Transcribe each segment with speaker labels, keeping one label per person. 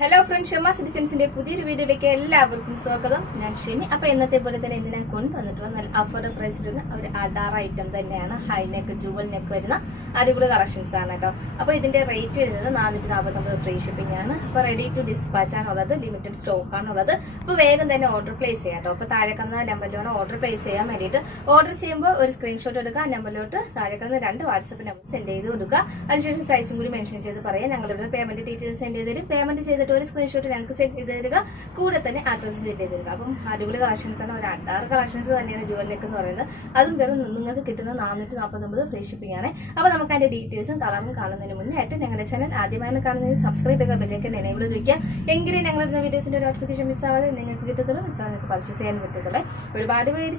Speaker 1: Hello friends Shama സിറ്റിസൻസിന്റെ പുതിയൊരു വീഡിയോയിലേക്ക് എല്ലാവർക്കും സ്വാഗതം. ഞാൻ ഷെനി. അപ്പൊ ഇന്നത്തെ പോലെ തന്നെ ഇന്ന് ഞാൻ കൊണ്ടുവന്നിട്ടുള്ള നല്ല അഫോർഡബിൾ പ്രൈസ് വരുന്ന ഒരു അഡാർ ഐറ്റം തന്നെയാണ് ഹൈ നെക്ക് ജുവൽ നെക്ക് വരുന്ന അടിപൊളി കളക്ഷൻസ് ആണ് കേട്ടോ. അപ്പൊ ഇതിന്റെ റേറ്റ് വരുന്നത് നാനൂറ്റി നാൽപ്പത്തൊമ്പത് ഫ്രീ ഷിപ്പിംഗ് ആണ്. അപ്പൊ റെഡി ടു ഡിസ്പാച്ച് ആണുള്ളത് ലിമിറ്റഡ് സ്റ്റോക്ക് ആണുള്ളത്. അപ്പൊ വേഗം തന്നെ ഓർഡർ പ്ലേസ് ചെയ്യാം കേട്ടോ. അപ്പൊ താഴെ കാണുന്ന ഓർഡർ പ്ലേസ് ചെയ്യാൻ വേണ്ടിയിട്ട്. ഓർഡർ ചെയ്യുമ്പോൾ ഒരു സ്ക്രീൻഷോട്ട് എടുക്കുക. ആ നമ്പറിലോട്ട് താഴെ കാണുന്ന രണ്ട് വാട്സപ്പ് നമ്പർ സെൻഡ് ചെയ്ത് കൊടുക്കുക. അതിനുശേഷം സൈസും കൂടി മെൻഷൻ ചെയ്ത് പറയാം. ഞങ്ങൾ ഇവിടെ പേയ്മെന്റ് ഡീറ്റെയിൽസ് സെൻഡ് ചെയ്ത് തരും. പേയ്മെന്റ് ഒരു സ്ക്രീൻഷോട്ട് ഞങ്ങൾക്ക് സെൻഡ് ചെയ്ത് തരിക കൂടെ തന്നെ അഡ്രസ്സ് സെൻഡ് ചെയ്ത് തരിക അപ്പം അടിപൊളി കളക്ഷൻസ് ആണ്. ഒരു അഡാറ് കളക്ഷൻസ് തന്നെയാണ് ജുവലിലേക്ക് എന്ന് പറയുന്നത്. അതും വെറും നിങ്ങൾക്ക് കിട്ടുന്ന നാനൂറ്റി നാൽപ്പത്തൊമ്പത് ഫ്രീ ഷിപ്പിംഗ് ആണ്. അപ്പോൾ നമുക്ക് അതിന്റെ ഡീറ്റെയിൽസും കളറും കാണുന്നതിന് മുന്നേ ആയിട്ട് ഞങ്ങളുടെ ചാനൽ ആദ്യമായി കാണുന്നത്. സബ്സ്ക്രൈബ് ചെയ്യുക ബെല്ലേക്ക് എനേബിൾ ചോദിക്കുക എങ്കിലും ഞങ്ങളുടെ വീഡിയോസിന്റെ നോട്ടിഫിക്കേഷൻ മിസ്സാവാതെ നിങ്ങൾക്ക് കിട്ടത്തുള്ളൂ. മിസ്സാവാതെ നിങ്ങൾക്ക് പർച്ചേസ് ചെയ്യാൻ പറ്റത്തുള്ളൂ ഒരുപാട് പേര്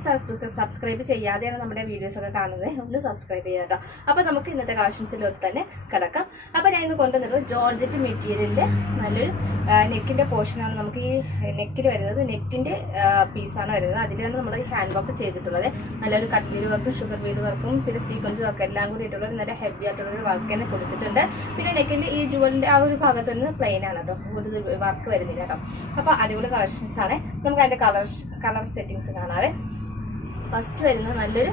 Speaker 1: സബ്സ്ക്രൈബ് ചെയ്യാതെയാണ് നമ്മുടെ വീഡിയോസ് ഒക്കെ കാണുന്നത്. ഒന്ന് സബ്സ്ക്രൈബ് ചെയ്യുക കേട്ടോ. അപ്പോൾ നമുക്ക് ഇന്നത്തെ കളക്ഷൻസിലോട്ട് തന്നെ കിടക്കാം. അപ്പോൾ ഞാൻ ഇന്ന് കൊണ്ടുവന്നിട്ടുള്ളൂ ജോർജറ്റ് മെറ്റീരിയലിന്റെ നല്ലൊരു നെക്കിന്റെ പോർഷനാണ് നമുക്ക് ഈ നെക്കിൽ വരുന്നത്. നെറ്റിന്റെ പീസാണ് വരുന്നത്. അതിലാണ് നമ്മൾ ഹാൻഡ് വർക്ക് ചെയ്തിട്ടുള്ളത്. നല്ലൊരു കട്ട് വർക്കും ഷുഗർ വീഡ് വർക്കും പിന്നെ സീക്വൻസ് വർക്ക് എല്ലാം കൂടി ഇട്ടുള്ള നല്ല ഹെവി ആയിട്ടുള്ളൊരു വർക്ക് തന്നെ കൊടുത്തിട്ടുണ്ട്. പിന്നെ നെക്കിന്റെ ഈ ജുവലിന്റെ ആ ഒരു ഭാഗത്ത് വരുന്നത് പ്ലെയിൻ ആണ് കേട്ടോ കൂടുതൽ വർക്ക് വരുന്നില്ല കേട്ടോ അപ്പോൾ അടിപൊളി കളക്ഷൻസ് ആണ്. നമുക്ക് അതിന്റെ കളർ കളർ സെറ്റിങ്സ് കാണാവേ. ഫസ്റ്റ് വരുന്നത് നല്ലൊരു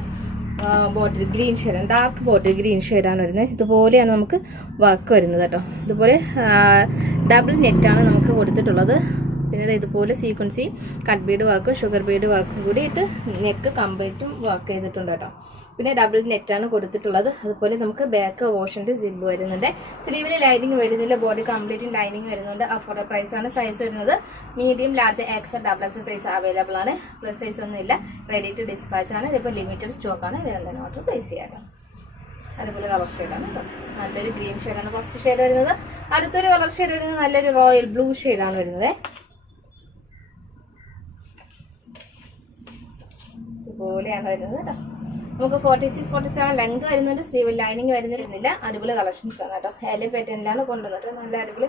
Speaker 1: ബോട്ടിൽ ഗ്രീൻ ഷെയ്ഡാണ് ഡാർക്ക് ബോട്ടിൽ ഗ്രീൻ ഷെയ്ഡാണ് വരുന്നത്? ഇതുപോലെയാണ് നമുക്ക് വർക്ക് വരുന്നത് കേട്ടോ. ഇതുപോലെ ഡബിൾ നെറ്റാണ് നമുക്ക് കൊടുത്തിട്ടുള്ളത്. പിന്നെ ഇതുപോലെ സീക്വൻസി കട്ട് ബീഡ് വർക്കും ഷുഗർ ബീഡ് വർക്കും കൂടി ഇട്ട് നെക്ക് കംപ്ലീറ്റും വർക്ക് ചെയ്തിട്ടുണ്ട് കേട്ടോ. പിന്നെ ഡബിൾ നെറ്റാണ് കൊടുത്തിട്ടുള്ളത്. അതുപോലെ നമുക്ക് ബാക്ക് വാഷിന്റെ സിബ് വരുന്നുണ്ട്. സ്ലീവിൽ ലൈനിങ് വരുന്നില്ല ബോഡി കംപ്ലീറ്റും ലൈനിങ് വരുന്നുണ്ട്. അഫോർഡ് പ്രൈസ് ആണ് സൈസ് വരുന്നത്. Medium large X double X size available ആണ്. പ്ലസ് സൈസ് ഒന്നും ഇല്ല. റെഡി ടു ഡിസ്പാച്ച് ആണ്. ഇതിപ്പോൾ ലിമിറ്റഡ് സ്റ്റോക്ക് ആണ്. വേറെ ഓർഡർ പ്ലേസ് ചെയ്യാം അതുപോലെ കളർ ഷെയ്ഡാണ് കേട്ടോ. നല്ലൊരു ഗ്രീൻ ഷെയ്ഡാണ് ഫസ്റ്റ് ഷെയ്ഡ് വരുന്നത്. അടുത്തൊരു കളർ ഷെയ്ഡ് വരുന്നത് നല്ലൊരു റോയൽ ബ്ലൂ ഷെയ്ഡാണ് വരുന്നത്. ഇതുപോലെയാണ് വരുന്നത് കേട്ടോ. നമുക്ക് forty six forty seven length വരുന്നുണ്ട്. സ്ലീവ് ലൈനിങ് വരുന്നില്ല. അടിപൊളി കളക്ഷൻസ് ആണ് കേട്ടോ. ഹെലി പാറ്റേണിലാണ് കൊണ്ടുവന്നിട്ട് നല്ല അടിപൊളി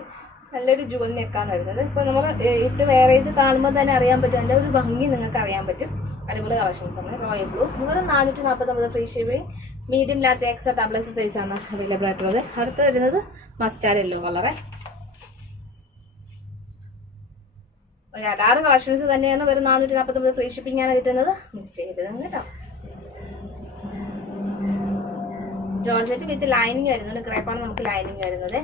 Speaker 1: നല്ലൊരു ജുവൽ നെക്കാണ് വരുന്നത്. ഇപ്പോൾ നമ്മൾ ഇട്ട് വേറെ ഇത് കാണുമ്പോൾ തന്നെ അറിയാൻ പറ്റും. അതിന്റെ ഒരു ഭംഗി നിങ്ങൾക്ക് അറിയാൻ പറ്റും. അടിപൊളി കളക്ഷൻസ് ആണ്. റോയൽ ബ്ലൂ നിങ്ങൾ നാനൂറ്റി നാൽപ്പത്തൊമ്പത് free shipping medium large extra double X size ആണ് അവൈലബിൾ ആയിട്ടുള്ളത്. അടുത്ത് വരുന്നത് മസ്റ്റാർ യെല്ലോ കളറേ ഒരു കളക്ഷൻസ് തന്നെയാണ് വരും നാനൂറ്റി നാൽപ്പത്തൊമ്പത് ഫ്രീ ഷിപ്പിംഗ് ആണ് കിട്ടുന്നത്. മിസ് ചെയ്തത് കേട്ടോ. ജോർജറ്റ് വിത്ത് ലൈനിങ് വരുന്നുണ്ട് ക്രേപ്പാണ് നമുക്ക് ലൈനിങ് വരുന്നത്.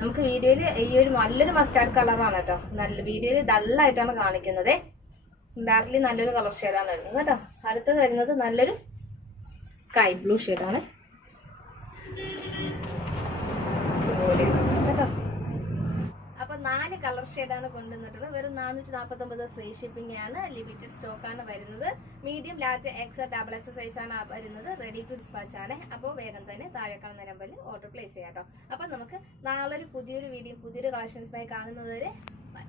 Speaker 1: നമുക്ക് വീഡിയോയിൽ ഈ ഒരു നല്ലൊരു മസ്റ്റാർഡ് കളറാണ് കേട്ടോ. നല്ല വീഡിയോയിൽ ഡള്ളായിട്ടാണ് കാണിക്കുന്നത്. ഡാർക്ക്ലി നല്ലൊരു കളർ ഷെയ്ഡാണ് വരുന്നത് കേട്ടോ. അടുത്തത് വരുന്നത് നല്ലൊരു സ്കൈ ബ്ലൂ ഷെയ്ഡാണ് നാല് കളർ ഷെയ്ഡാണ് കൊണ്ടുവന്നിട്ടുള്ളത്. വെറും നാനൂറ്റി നാൽപ്പത്തി ഒമ്പത് ഫ്രീ ഷിപ്പിംഗ് ആണ് ലിമിറ്റഡ് സ്റ്റോക്ക് ആണ് വരുന്നത്. Medium large X double X size ആണ് വരുന്നത്. റെഡി ടു ഡിസ്പാച്ച് ആണ്. അപ്പോൾ വേഗം തന്നെ താഴെ കാണുന്ന നമ്പറിൽ ഓർഡർ പ്ലേസ് ചെയ്യാം കേട്ടോ അപ്പം നമുക്ക് നാളെ ഒരു പുതിയൊരു വീഡിയോ പുതിയൊരു കളക്ഷൻസുമായി കാണുന്നതുവരെ ബൈ